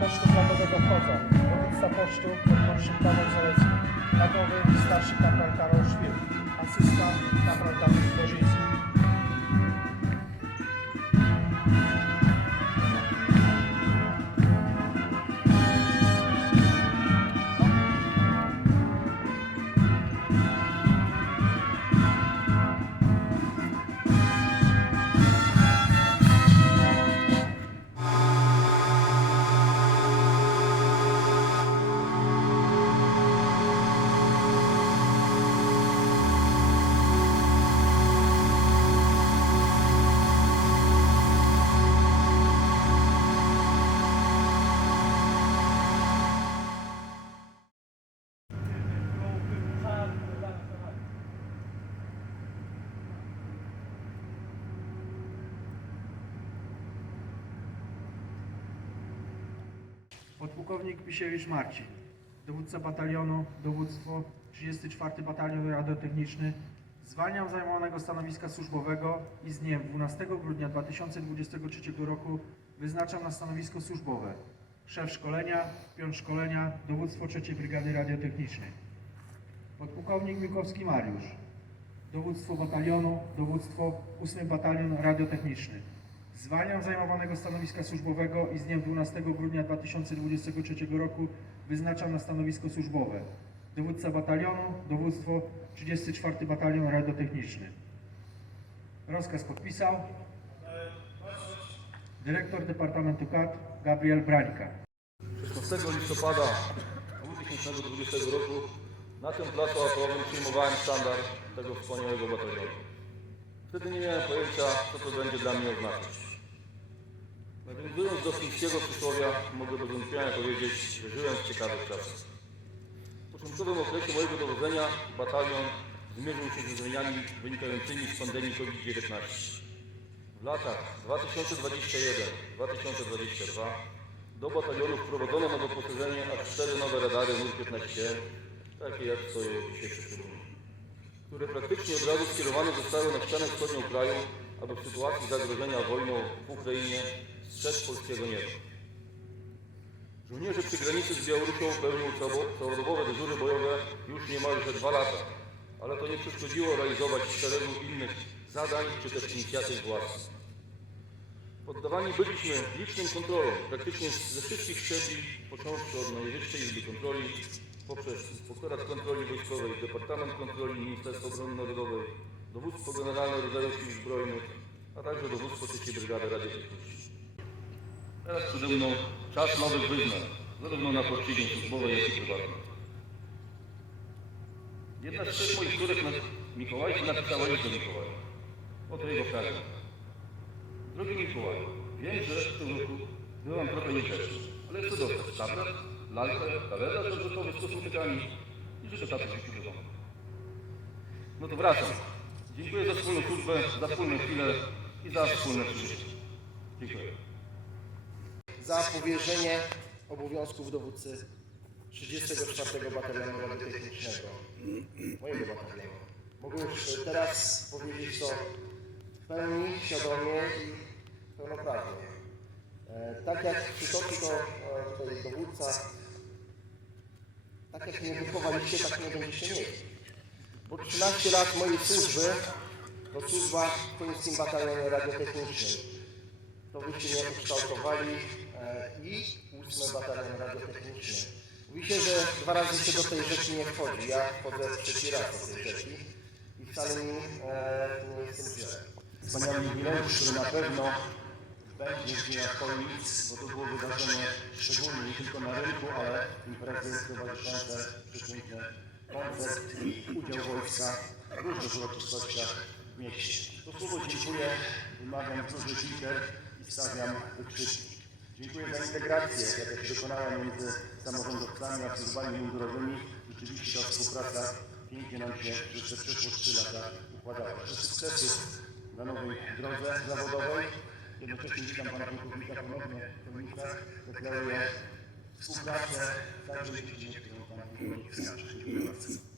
pocztu flankowego wchodzą. Dowódca pocztu, podporucznik Paweł Zalecki, flagowy starszy kapral Karol Szwil, asystent kapral Dawid Bożyński. Podpułkownik Pisiewicz Marcin, dowódca batalionu, dowództwo 34 Batalion Radiotechniczny. Zwalniam zajmowanego stanowiska służbowego i z dniem 12 grudnia 2023 roku wyznaczam na stanowisko służbowe. Szef szkolenia, piąt szkolenia, dowództwo 3 Brygady Radiotechnicznej. Podpułkownik Miłkowski Mariusz, dowództwo batalionu, dowództwo 8 Batalion Radiotechniczny. Zwalniam zajmowanego stanowiska służbowego i z dniem 12 grudnia 2023 roku wyznaczam na stanowisko służbowe. Dowódca batalionu, dowództwo 34 Batalion Radiotechniczny. Rozkaz podpisał dyrektor Departamentu KAT Gabriel Brańka. 16 listopada 2020 roku na tym placu atomowym przyjmowałem sztandar tego wspaniałego batalionu. Wtedy nie miałem pojęcia, co to będzie dla mnie oznaczać. Nawiązując do chińskiego przysłowia, mogę bez wątpienia powiedzieć, że żyłem w ciekawych czasach. W początkowym okresie mojego dowodzenia batalion zmierzył się z wyzwaniami wynikającymi z pandemii COVID-19. W latach 2021-2022 do batalionu wprowadzono na doposażenie aż cztery nowe radary MUR-15, takie jak stoją dzisiaj trybunami, które praktycznie od razu skierowane zostały na ścianę wschodnią kraju, aby w sytuacji zagrożenia wojną w Ukrainie strzec polskiego nieba. Żołnierze przy granicy z Białorusią pełnią cało- całodobowe dyżury bojowe już niemalże dwa lata, ale to nie przeszkodziło realizować szeregu innych zadań czy też inicjatyw własnych. Poddawani byliśmy licznym kontrolom, praktycznie ze wszystkich szczebli, począwszy od Najwyższej Izby Kontroli, poprzez Inspektorat Kontroli Wojskowej, Departament Kontroli Ministerstwa Obrony Narodowej, Dowództwo Generalne Rodzaju Sił Zbrojnych, a także Dowództwo III Brygady Radiotechnicznej. Teraz przede mną czas nowych wyznań, zarówno na płaszczyźnie służbowej, jak i prywatnej. Jedna z trzech moich córek na Mikołajki napisała list do Mikołaja. Oto jego fragment. Drogi Mikołaju, wiem, że w tym roku byłam trochę niegrzeczny, ale chcę dostać tablet, lalkę, kalendarz odrzutowy z kosmetykami i życzę taty się do. No to wracam. Dziękuję za wspólną służbę, za wspólne chwile i za wspólne przyjście. Dziękuję. Za powierzenie obowiązków dowódcy 34 Batalionu Radiotechnicznego, mojego batalionu. Mogę już teraz powiedzieć to w pełni, świadomie i pełnoprawnie. E, Tak jak przytoczył to e, tutaj dowódca, tak jak mnie wychowaliście, tak nie będziecie mieli. Bo 13 lat mojej służby to służba w Końskim Batalionie Radiotechnicznym to wyście mnie ukształtowali i 8 Batalion Radiotechniczny. Mówi się, że dwa razy się do tej rzeczy nie wchodzi. Ja wchodzę trzeci raz do tej rzeczy i wcale mi e, nie jest tym źle. Wspaniały jubileusz, który na pewno będzie w dziejach Chojnic, bo to było wydarzenie szczególne nie tylko na rynku, ale imprezy towarzyszące piękny koncert i udział wojska w różnych uroczystościach w mieście. To słowo dziękuję, wymawiam duży liter i stawiam wykrzyknik. Dziękuję za integrację, jaka się dokonała między samorządowcami a służbami mundurowymi. Rzeczywiście ta współpraca pięknie nam się przez te przeszło 3 lata układała. Życzę sukcesów na nowej drodze zawodowej. Jednocześnie witam Pana Pułkownika ponownie w Chojnicach. Deklaruję współpracę także z dziećmi, którą Pan Pułkownik wskaże. Dziękuję bardzo.